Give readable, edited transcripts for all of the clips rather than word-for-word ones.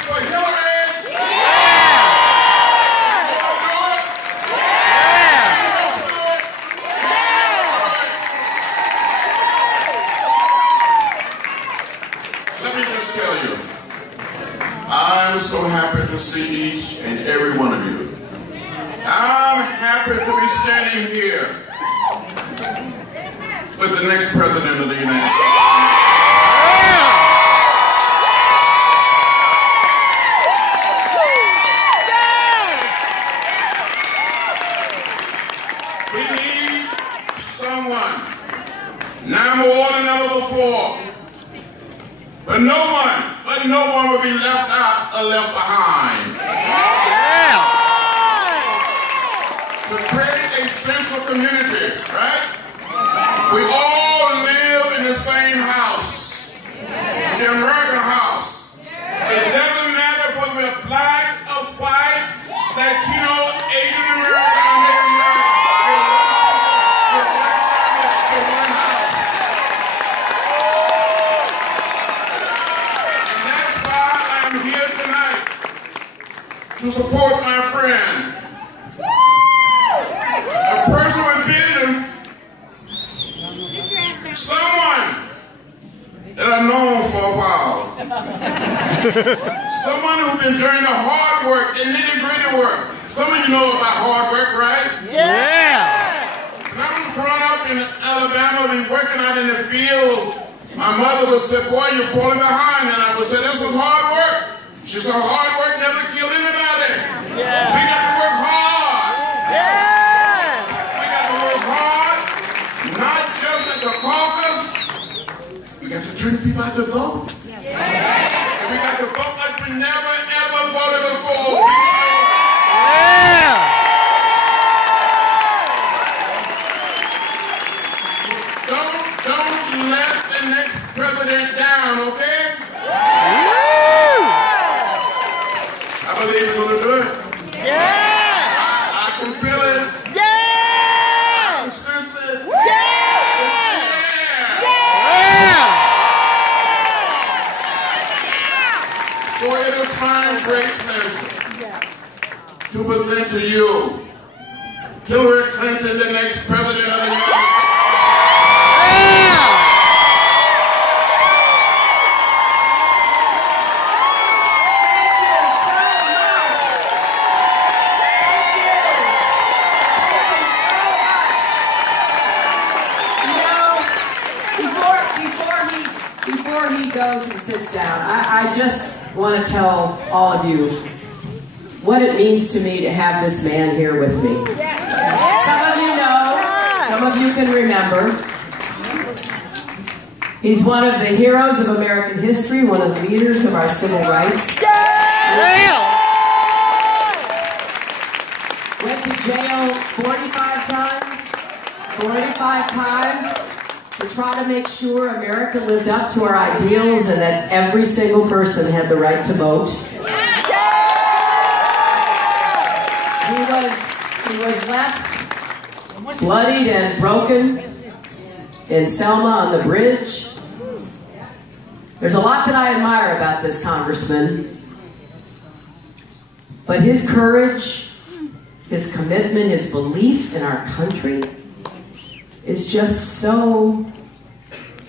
voice for Hillary? Yeah! Let me just tell you, I'm so happy to see each and every one of you. I'm happy to be standing here with the next president of the United States. We need someone, now more than ever before, but no one will be left out or left behind. To create a sense of community, right? We all live in the same house, the American house. It doesn't matter whether we're black or white, Latino, Asian American, or Native American. We're one house. And that's why I'm here tonight, to support my friend. A person with vision, someone that I've known for a while, someone who's been doing the hard work and nitty-gritty work. Some of you know about hard work, right? Yeah! When I was growing up in Alabama, be working out in the field, my mother would say, boy, you're falling behind. And I would say, this was hard work. She said, hard work never killed anybody. Yeah. We got to work hard. Yeah! Not just at the caucus, we got to turn people out to vote. Yes. And we got to vote like we never ever voted before. Yeah! Don't let the next president down, okay? I believe we're going to do it. Yeah! I can feel it. Yeah! I can sense it. So it is my great pleasure to present to you Hillary Clinton, the next president of the United States. Before he goes and sits down, I just want to tell all of you what it means to me to have this man here with me. Some of you know, some of you can remember. He's one of the heroes of American history, one of the leaders of our civil rights. Went to jail 45 times. 45 times. To try to make sure America lived up to our ideals and that every single person had the right to vote. He was left bloodied and broken in Selma on the bridge. There's a lot that I admire about this congressman, but his courage, his commitment, his belief in our country is just so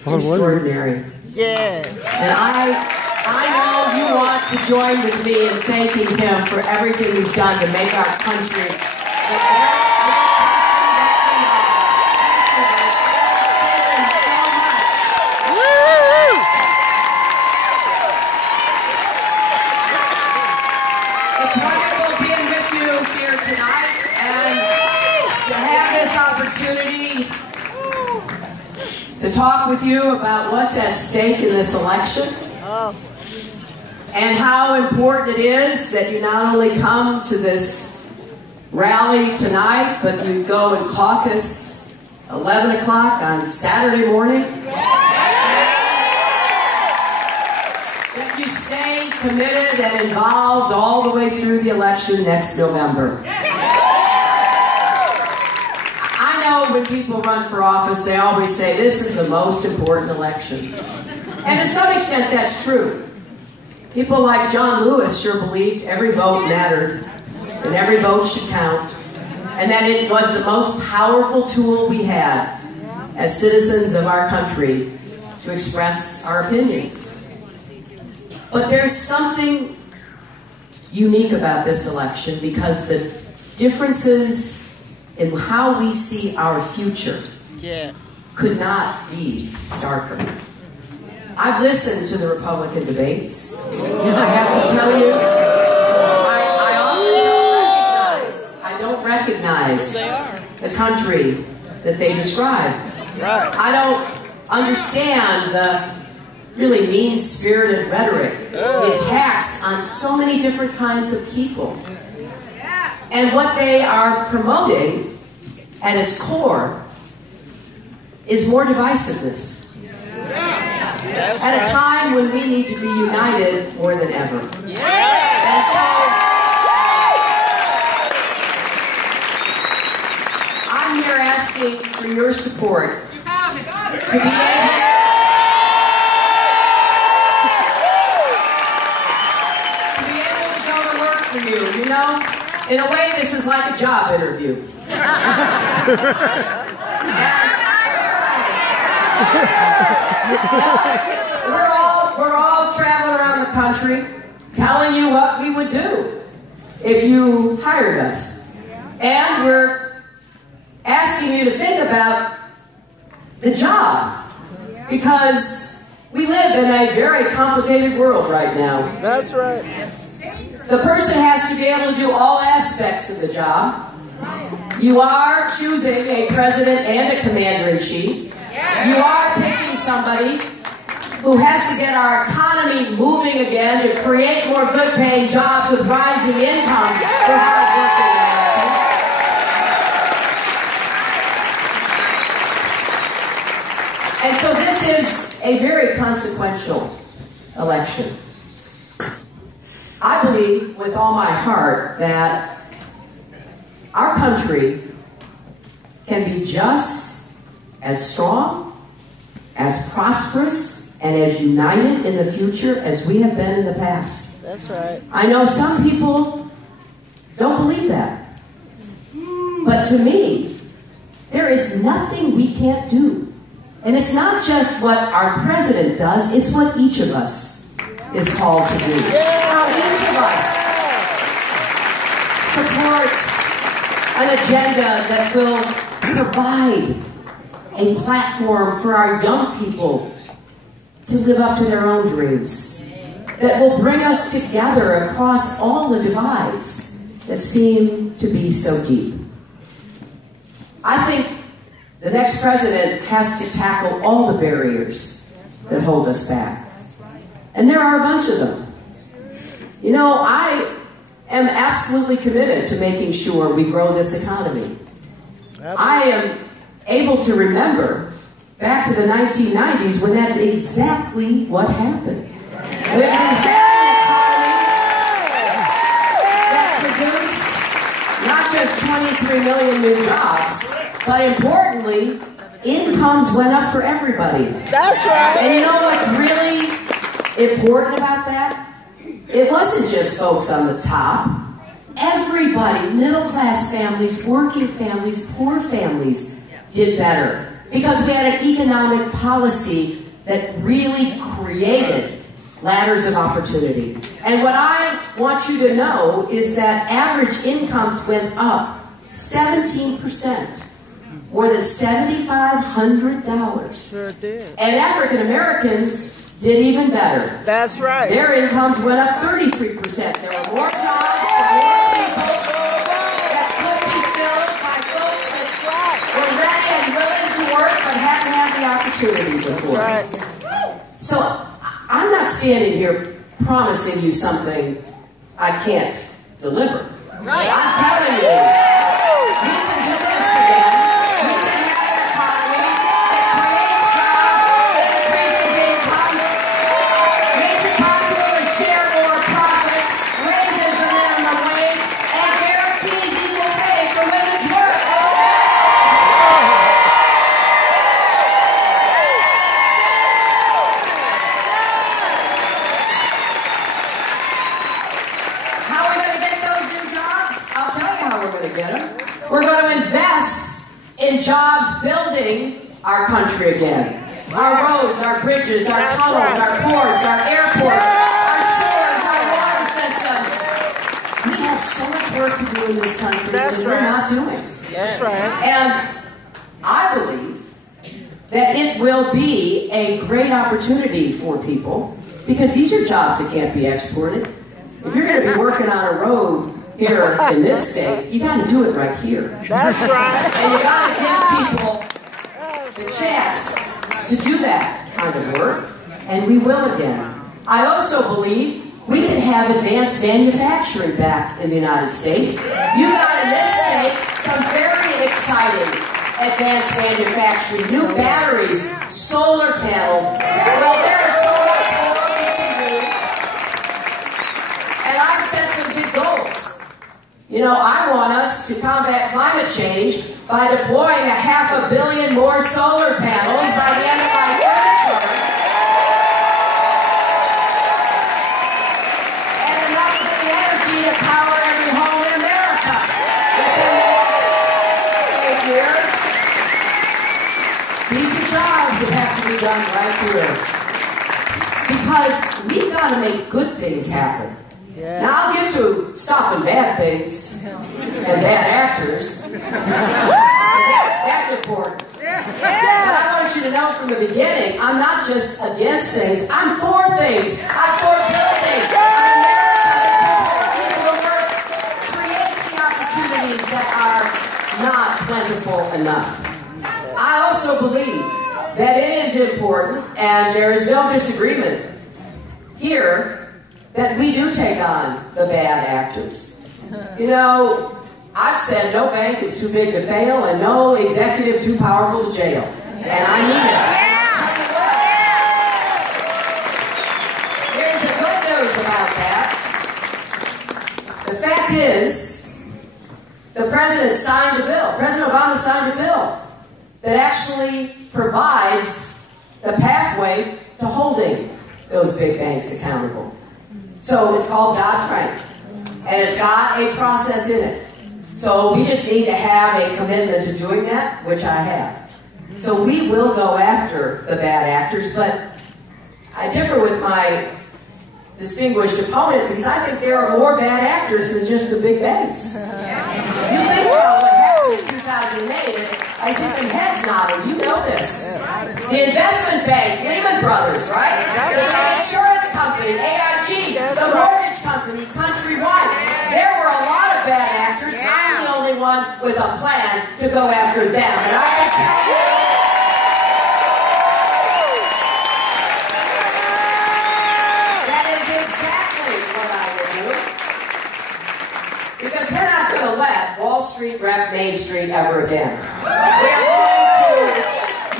extraordinary. Yes. And I know you want to join with me in thanking him for everything he's done to make our country the country that we are. Thank you so much. It's wonderful being with you here tonight and to have this opportunity to talk with you about what's at stake in this election and how important it is that you not only come to this rally tonight, but you go and caucus 11 o'clock on Saturday morning. That you stay committed and involved all the way through the election next November. When people run for office, they always say this is the most important election. And to some extent, that's true. People like John Lewis sure believed every vote mattered and every vote should count, and that it was the most powerful tool we had as citizens of our country to express our opinions. But there's something unique about this election because the differences in how we see our future could not be starker. I've listened to the Republican debates. I have to tell you, I don't recognize the country that they describe. I don't understand the really mean-spirited rhetoric, the attacks on so many different kinds of people. And what they are promoting at its core is more divisiveness. At a time when we need to be united more than ever. And so, I'm here asking for your support to be able to go to work for you. You know, in a way, this is like a job interview. We're all traveling around the country telling you what we would do if you hired us. And we're asking you to think about the job, because we live in a very complicated world right now. That's right. The person has to be able to do all aspects of the job. You are choosing a president and a commander-in-chief. You are picking somebody who has to get our economy moving again to create more good-paying jobs with rising incomes for hard-working Americans. And so this is a very consequential election. I believe with all my heart that our country can be just as strong, as prosperous, and as united in the future as we have been in the past. That's right. I know some people don't believe that. But to me, there is nothing we can't do. And it's not just what our president does, it's what each of us is called to do. How each of us supports an agenda that will provide a platform for our young people to live up to their own dreams, that will bring us together across all the divides that seem to be so deep. I think the next president has to tackle all the barriers that hold us back. And there are a bunch of them. You know, I am absolutely committed to making sure we grow this economy. I am able to remember back to the 1990s when that's exactly what happened. When we had an economy that produced not just 23 million new jobs, but importantly, incomes went up for everybody. That's right. And you know what's really important about that? It wasn't just folks on the top. Everybody, middle-class families, working families, poor families, did better. Because we had an economic policy that really created ladders of opportunity. And what I want you to know is that average incomes went up 17%. More than $7,500. Sure did. And African Americans did even better. That's right. Their incomes went up 33%. There were more jobs for more people that could be filled by folks that were ready and willing to work but hadn't had the opportunity before. That's right. So I'm not standing here promising you something I can't deliver. Right. I'm telling you, we can do this again. We can have an economy that creates jobs, increases incomes, makes it possible to share more profits, raises the minimum wage, and guarantees equal pay for women's work. to get them. We're going to invest in jobs building our country again. Our roads, our bridges, our tunnels, our ports, our airports, our sewers, our water system. We have so much work to do in this country that we're not doing. That's right. And I believe that it will be a great opportunity for people, because these are jobs that can't be exported. If you're going to be working on a road here in this state, you got to do it right here. That's right. And you got to give people the chance to do that kind of work, and we will again. I also believe we can have advanced manufacturing back in the United States. You got in this state some very exciting advanced manufacturing, new batteries, solar panels. Well, there's so much more we can do. And I've set some big goals. You know, I want us to combat climate change by deploying 500 million more solar panels by the end of my first term. And enough clean energy to power every home in America within the next 8 years. These are jobs that have to be done right here. Because we've got to make good things happen. Yeah. Now I'll get to stopping bad things and bad actors. That's important. But I want you to know from the beginning, I'm not just against things, I'm for things. I'm for building an America that puts more people to work, creates the opportunities that are not plentiful enough. I also believe that it is important, and there is no disagreement here, that we do take on the bad actors. You know, I've said no bank is too big to fail and no executive too powerful to jail. And I mean it. Here's the good news about that. The fact is, the president signed a bill, President Obama signed a bill that actually provides the pathway to holding those big banks accountable. So it's called Dodd-Frank, and it's got a process in it. So we just need to have a commitment to doing that, which I have. So we will go after the bad actors, but I differ with my distinguished opponent because I think there are more bad actors than just the big banks. You think about what happened in 2008, I see some heads nodding, you know this. The investment bank, Lehman Brothers, right? The insurance company, AIG, the mortgage company, Countrywide. There were a lot of bad actors. I'm the only one with a plan to go after them. And I can tell you, that is exactly what I will do. Because we're not going to let Wall Street wreck Main Street ever again. We're going to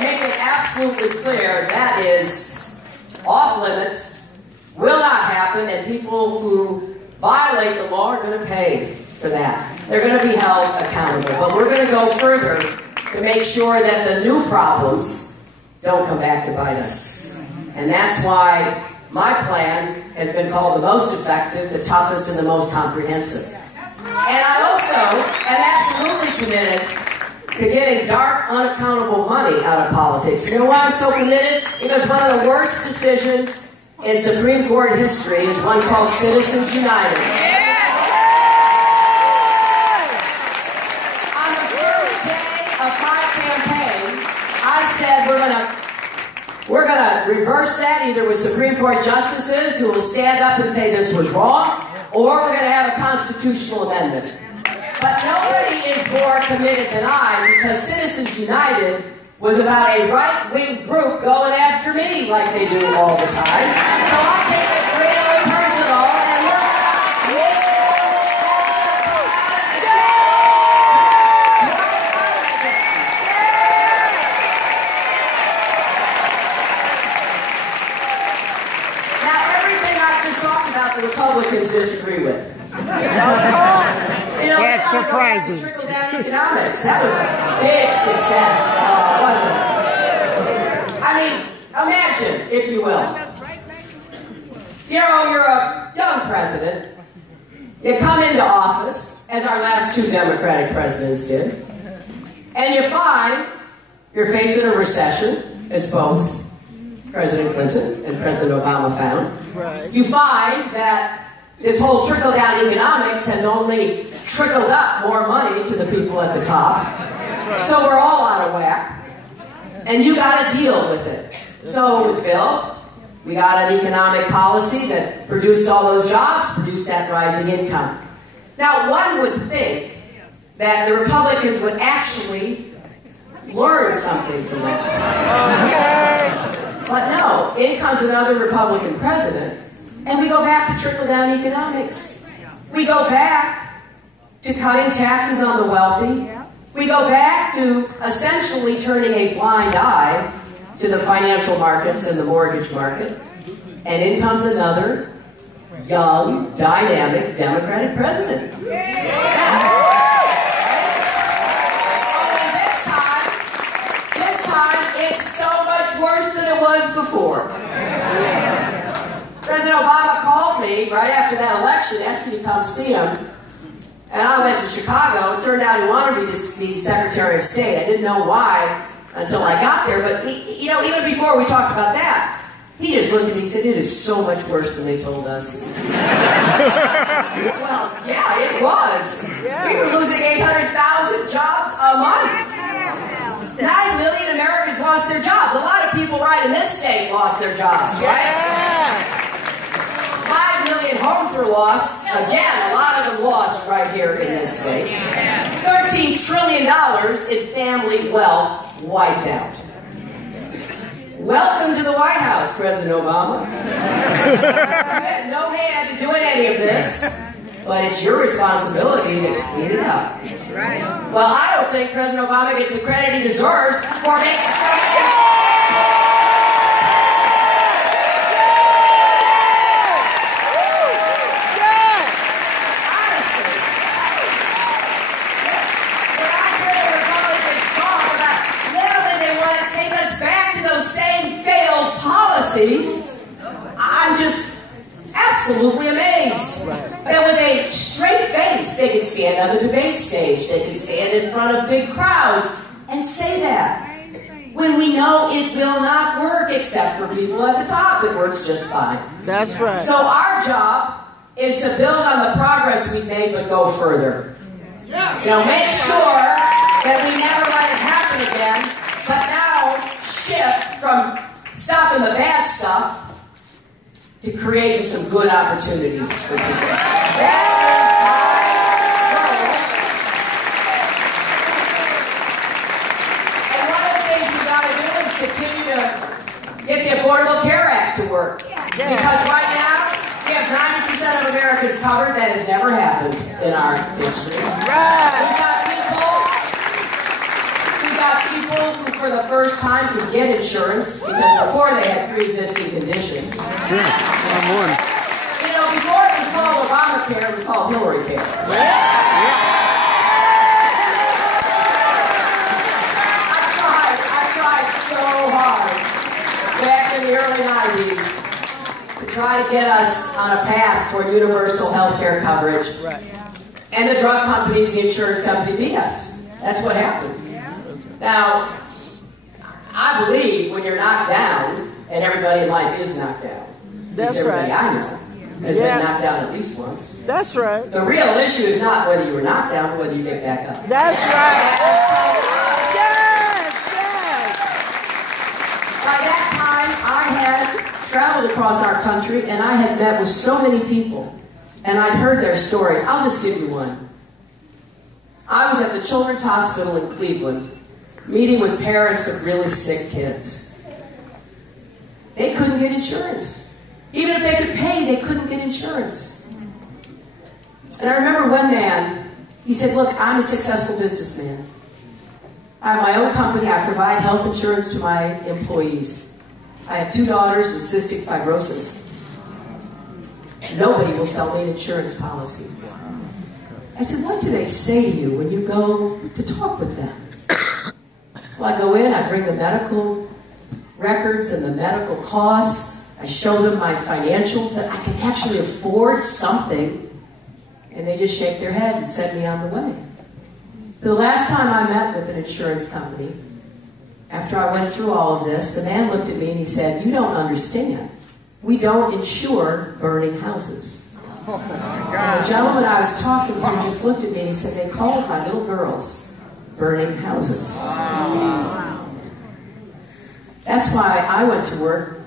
make it absolutely clear that is off limits, will not happen, and people who violate the law are going to pay for that. They're going to be held accountable. But we're going to go further to make sure that the new problems don't come back to bite us. And that's why my plan has been called the most effective, the toughest, and the most comprehensive. And I also am absolutely committed to getting dark, unaccountable money out of politics. You know why I'm so committed? Because one of the worst decisions in Supreme Court history is one called Citizens United. On the first day of my campaign, I said we're gonna reverse that either with Supreme Court justices who will stand up and say this was wrong, or we're gonna have a constitutional amendment. But nobody is more committed than I, because Citizens United was about a right-wing group going after me like they do all the time. So I take it really personal, and we're now everything I've just talked about, the Republicans disagree with. You know, that's surprising. Trickle-down economics. That was a big success, wasn't it? I mean, imagine, if you will. You know, you're a young president, You come into office, as our last two Democratic presidents did, and you find you're facing a recession, as both President Clinton and President Obama found. Right. You find that this whole trickle-down economics has only trickled up more money to the people at the top. So we're all out of whack. And you got to deal with it. So with Bill, we got an economic policy that produced all those jobs, produced that rising income. Now, one would think that the Republicans would actually learn something from that. But no, in comes another Republican president, and we go back to trickle-down economics. We go back to cutting taxes on the wealthy. We go back to essentially turning a blind eye to the financial markets and the mortgage market. And in comes another young, dynamic Democratic president. This time, it's so much worse than it was before. President Obama called me right after that election, asked me to come see him. And I went to Chicago. It turned out he wanted me to be Secretary of State. I didn't know why until I got there. But, even before we talked about that, he just looked at me and said, "It is so much worse than they told us." Well, yeah, it was. We were losing 800,000 jobs a month. 9 million Americans lost their jobs. A lot of people right in this state lost their jobs, right? 5 million homes were lost. Again, a lot of them lost right here in this state. $13 trillion in family wealth wiped out. Welcome to the White House, President Obama. You had no hand in doing any of this, but it's your responsibility to clean it up. That's right. Well, I don't think President Obama gets the credit he deserves for making sure. I'm just absolutely amazed. And with a straight face, they can stand on the debate stage, they can stand in front of big crowds and say that. When we know it will not work except for people at the top, it works just fine. That's right. So our job is to build on the progress we've made, but go further. Make sure that we never let it happen again, but now shift from stopping the bad stuff to creating some good opportunities for people. That is my goal. And one of the things we got to do is continue to get the Affordable Care Act to work. Because right now, we have 90% of Americans covered. That has never happened in our history. We've got people who, for the first time, can get insurance because before they had pre-existing conditions. Before it was called Obamacare, it was called Hillary Care. I tried so hard back in the early 90s to try to get us on a path toward universal health care coverage. And the drug companies, the insurance company beat us. That's what happened. Now, I believe when you're knocked down, and everybody in life is knocked down. That's right. I know has been knocked down at least once. That's right. The real issue is not whether you were knocked down, but whether you get back up. That's right. Yes. By that time, I had traveled across our country, and I had met with so many people, and I'd heard their stories. I'll just give you one. I was at the Children's Hospital in Cleveland, meeting with parents of really sick kids. They couldn't get insurance. Even if they could pay, they couldn't get insurance. And I remember one man, he said, "Look, I'm a successful businessman. I have my own company. I provide health insurance to my employees. I have 2 daughters with cystic fibrosis. Nobody will sell me an insurance policy." I said, "What do they say to you when you go to talk with them?" So I go in, I bring the medical records and the medical costs. I show them my financials that I can actually afford something And they just shake their head and send me on the way. So the last time I met with an insurance company, after I went through all of this, the man looked at me and he said, "You don't understand. We don't insure burning houses." Oh my God. The gentleman I was talking to just looked at me and he said, "They called my little girls burning houses." Wow. That's why I went to work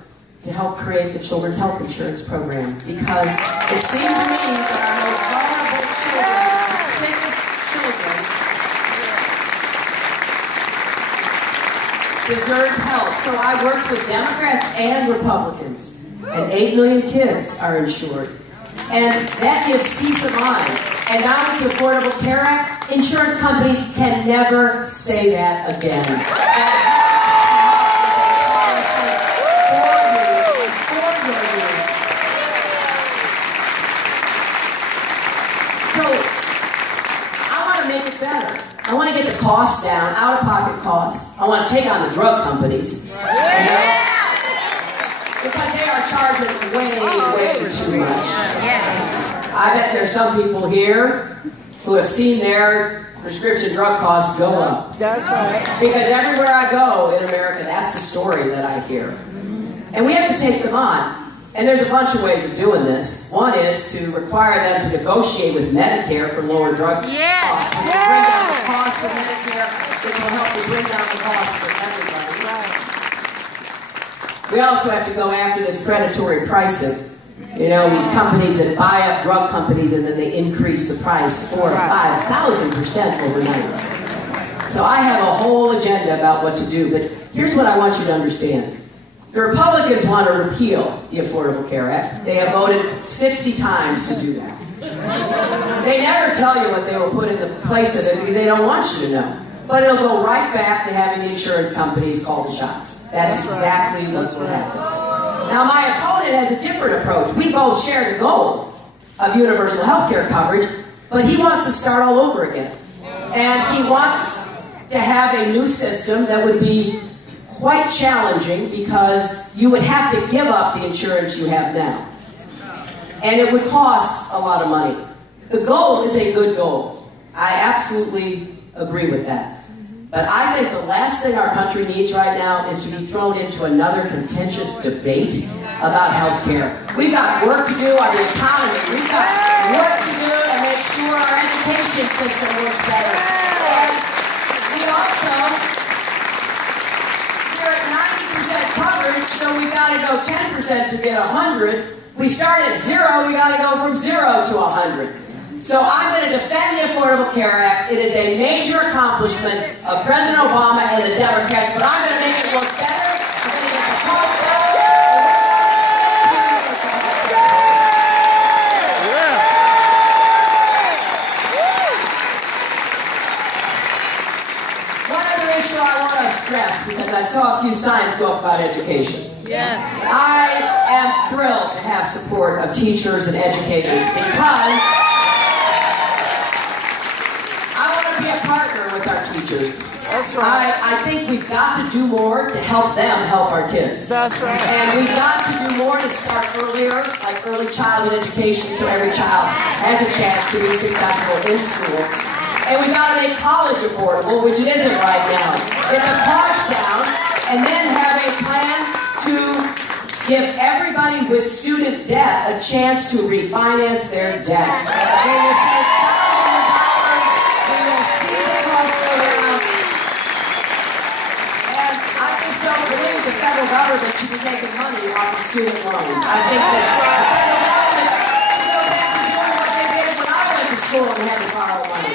to help create the Children's Health Insurance Program, because it seemed to me that our most vulnerable children, our sickest children, deserve help. So I worked with Democrats and Republicans, and 8 million kids are insured. And that gives peace of mind. And now with the Affordable Care Act, insurance companies can never say that again. I want to get the costs down, out-of-pocket costs. I want to take on the drug companies. Yeah. Because they are charging way too much. I bet there are some people here who have seen their prescription drug costs go up. That's right. Because everywhere I go in America, that's the story that I hear. And we have to take them on. And there's a bunch of ways of doing this. One is to require them to negotiate with Medicare for lower drug costs. Yes. Bring down the cost for Medicare, which will help to bring down the cost for everybody. Right. We also have to go after this predatory pricing. You know, these companies that buy up drug companies and then they increase the price 4,000 or 5,000% overnight. So I have a whole agenda about what to do, but here's what I want you to understand. The Republicans want to repeal the Affordable Care Act. They have voted 60 times to do that. They never tell you what they will put in the place of it because they don't want you to know. But it'll go right back to having the insurance companies call the shots. That's exactly what will happen. Now, my opponent has a different approach. We both share the goal of universal health care coverage, but he wants to start all over again. And he wants to have a new system that would be quite challenging because you would have to give up the insurance you have now. And it would cost a lot of money. The goal is a good goal. I absolutely agree with that. But I think the last thing our country needs right now is to be thrown into another contentious debate about health care. We've got work to do on the economy. We've got work to do to make sure our education system works better. And we also, we're at 90% coverage, so we've got to go 10% to get 100. We start at 0, we got to go from 0 to 100. So I'm going to defend the Affordable Care Act. It is a major accomplishment of President Obama and the Democrats, but I'm going to make it work better. I'm going to get the cost down. One other issue I want to stress, because I saw a few signs go up about education. Yes. I am thrilled to have support of teachers and educators because partner with our teachers. That's right. I think we've got to do more to help them help our kids. That's right. And we've got to do more to start earlier, like early childhood education, so every child has a chance to be successful in school. And we've got to make college affordable, which it isn't right now. Get the cost down, and then have a plan to give everybody with student debt a chance to refinance their debt. They will save the federal government should be making money off of student loans. I think that the federal government should go back to doing what they did when I went to school and had to borrow money.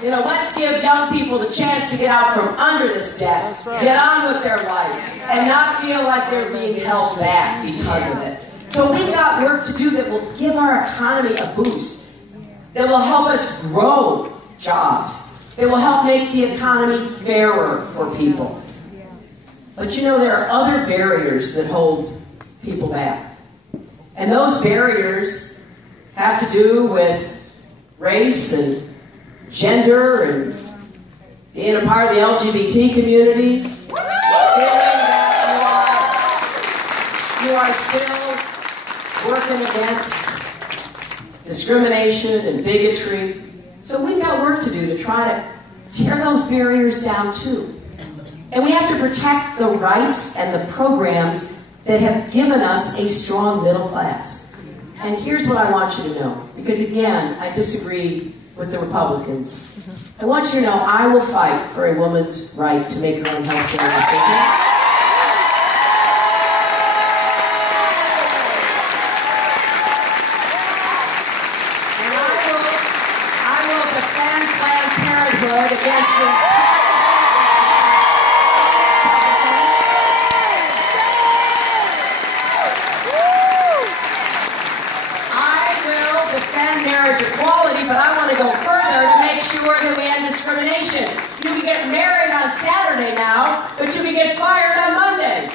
You know, let's give young people the chance to get out from under this debt, get on with their life, and not feel like they're being held back because of it. So we've got work to do that will give our economy a boost, that will help us grow jobs, that will help make the economy fairer for people. But you know, there are other barriers that hold people back. And those barriers have to do with race and gender and being a part of the LGBT community, feeling that you are still working against discrimination and bigotry. So we've got work to do to try to tear those barriers down too. And we have to protect the rights and the programs that have given us a strong middle class. And here's what I want you to know, because again, I disagree with the Republicans. I want you to know I will fight for a woman's right to make her own health care decision. Against the I will defend marriage equality, but I want to go further to make sure that we end discrimination. You can get married on Saturday now, but you can get fired on Monday.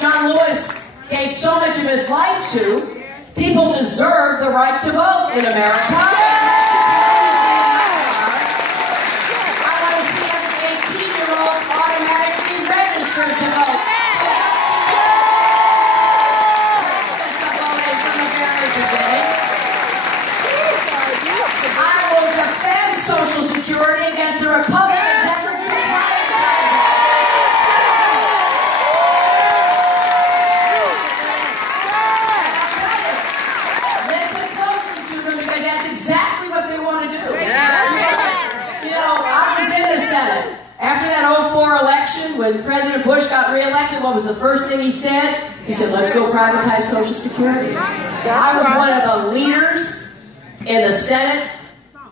John Lewis gave so much of his life to. People deserve the right to vote in America. I want to see every 18-year-old automatically registered to vote. I will defend Social Security against the Republicans' efforts to privatize. Exactly what they want to do. You know, I was in the Senate. After that 2004 election, when President Bush got reelected, what was the first thing he said? He said, let's go privatize Social Security. I was one of the leaders in the Senate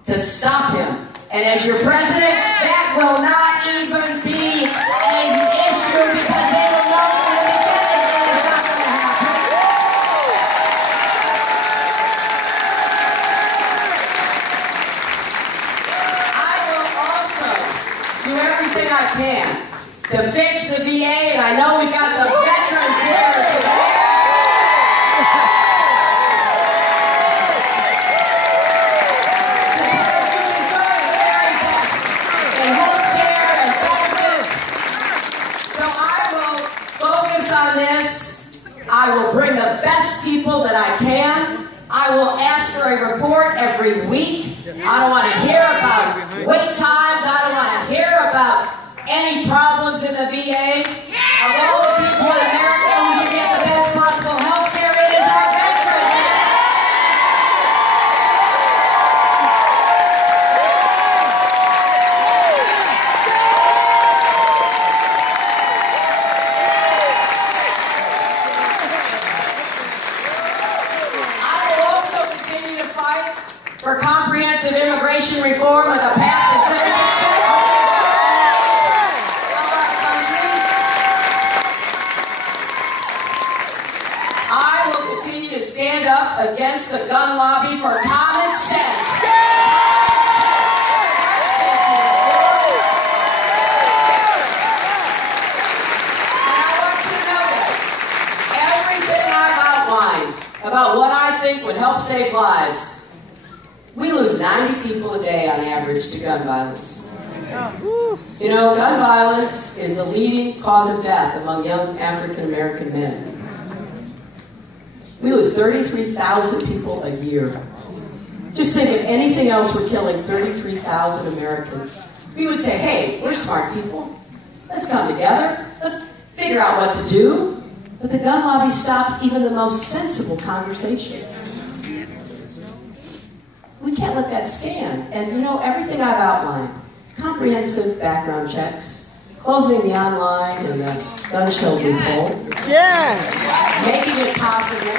to stop him. And as your president, that will not even be an issue because they will know from the beginning that it's not going to happen. Do everything I can to fix the VA, and I know we've got some veterans here today. You deserve the very best in health care and benefits. So I will focus on this. I will bring the best people that I can. I will ask for a report every week. I don't want to hear about wait times. I don't want to hear about any problems in the VA. Of all the people in America who should get the best possible health care, it is our veterans. I will also continue to fight for comprehensive immigration reform with a path to citizenship. I will continue to stand up against the gun lobby for common sense. And I want you to know this. Everything I've outlined about what I think would help save lives. We lose 90 people a day on average to gun violence. You know, gun violence is the leading cause of death among young African American men. We lose 33,000 people a year. Just think if anything else were killing 33,000 Americans, we would say, hey, we're smart people. Let's come together. Let's figure out what to do. But the gun lobby stops even the most sensible conversations. We can't let that stand. And you know, everything I've outlined, comprehensive background checks, closing the online and the gun show loophole, making it possible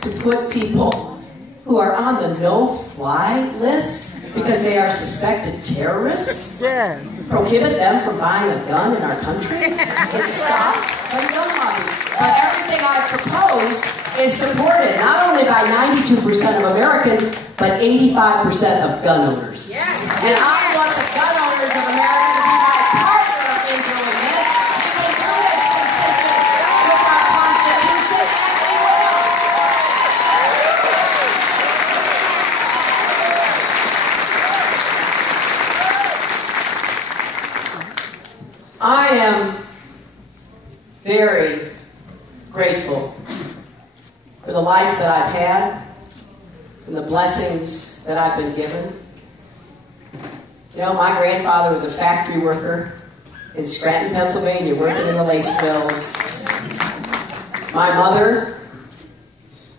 to put people who are on the no-fly list because they are suspected terrorists, prohibit them from buying a gun in our country, and stop the gun lobby. But everything I've proposed is supported not only by 92% of Americans, but 85% of gun owners. And I want the gun owners of America to be my partner in doing this. We can do this consistent with our Constitution, and we will. I am very grateful for the life that I've had and the blessings that I've been given. You know, my grandfather was a factory worker in Scranton, Pennsylvania, working in the lace mills. My mother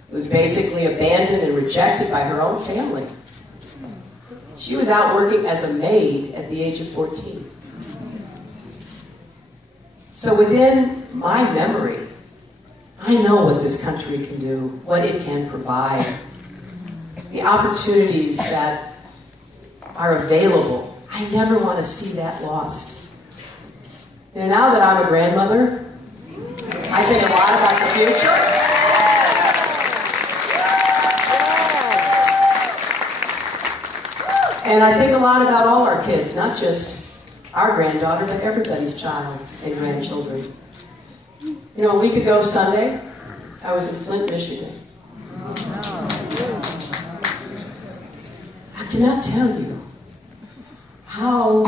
was basically abandoned and rejected by her own family. She was out working as a maid at the age of 14. So within my memory, I know what this country can do, what it can provide, the opportunities that are available. I never want to see that lost. And now that I'm a grandmother, I think a lot about the future. And I think a lot about all our kids, not just our granddaughter, but everybody's child and grandchildren. You know, a week ago Sunday, I was in Flint, Michigan. I cannot tell you how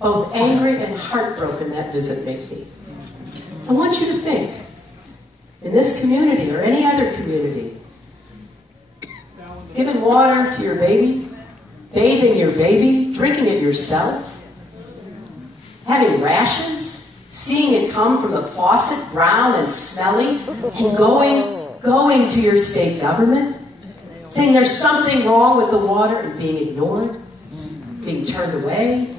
both angry and heartbroken that visit made me. I want you to think, in this community or any other community, giving water to your baby, bathing your baby, drinking it yourself, having rations, seeing it come from the faucet, brown and smelly, and going to your state government, saying there's something wrong with the water and being ignored, being turned away,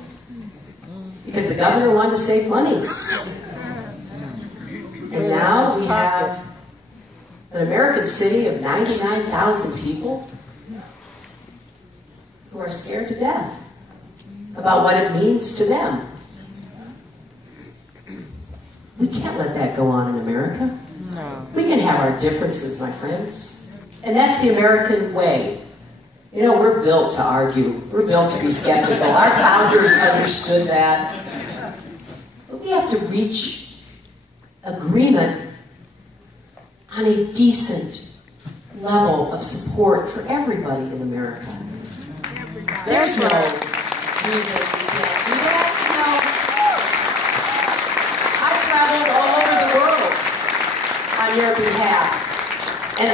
because the governor wanted to save money. And now we have an American city of 99,000 people who are scared to death about what it means to them. We can't let that go on in America. No. We can have our differences, my friends. And that's the American way. You know, we're built to argue. We're built to be skeptical. Our founders understood that. But we have to reach agreement on a decent level of support for everybody in America. There's no reason we can't do that. You know, I've traveled all over the world on your behalf. And